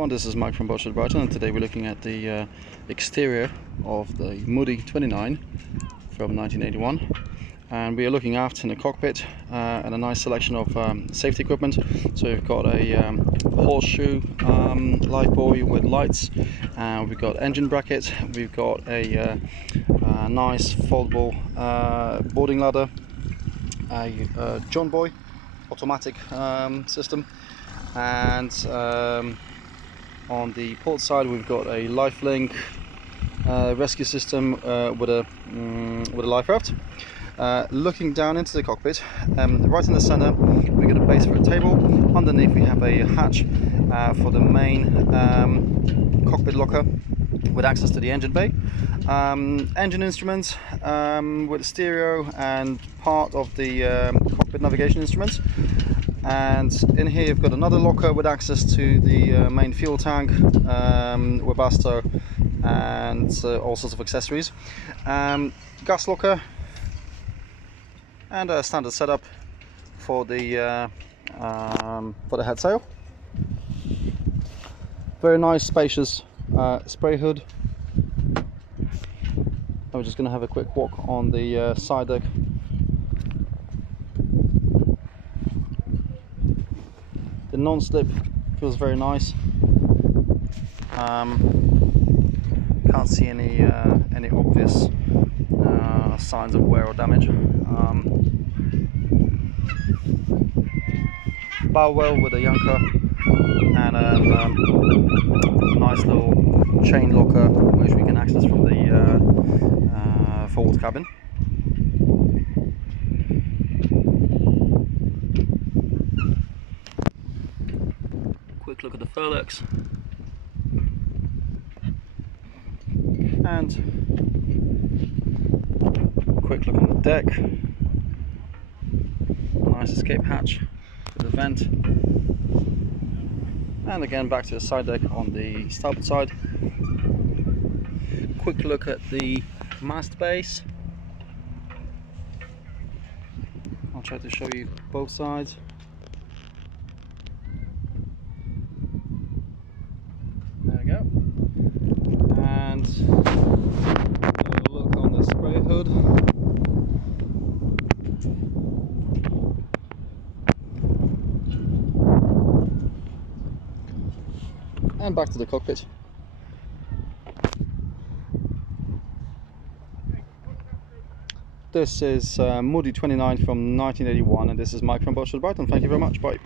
everyone, this is Mike from Boatshed and today we're looking at the exterior of the Moody 29 from 1981, and we are looking aft in the cockpit and a nice selection of safety equipment. So we've got a horseshoe life buoy with lights, we've got engine brackets, we've got a nice foldable boarding ladder, a John Boy automatic system, and on the port side we've got a lifelink rescue system with a life raft. Looking down into the cockpit, right in the center we got a base for a table. Underneath we have a hatch for the main cockpit locker with access to the engine bay. Engine instruments with stereo and part of the cockpit navigation instruments. And in here you've got another locker with access to the main fuel tank, webasto, and all sorts of accessories. Gas locker, and a standard setup for the head sail. Very nice, spacious spray hood. I'm just going to have a quick walk on the side deck. The non-slip feels very nice. Can't see any obvious signs of wear or damage. Bow well with a Yanker and a nice little chain locker which we can access from the forward cabin. Quick look at the furlux, and quick look on the deck. Nice escape hatch with a vent, and again back to the side deck on the starboard side. Quick look at the mast base. I'll try to show you both sides. There we go. And a look on the spray hood. And back to the cockpit. This is Moody 29 from 1981, and this is Mike from Boatshed. Thank you very much. Bye.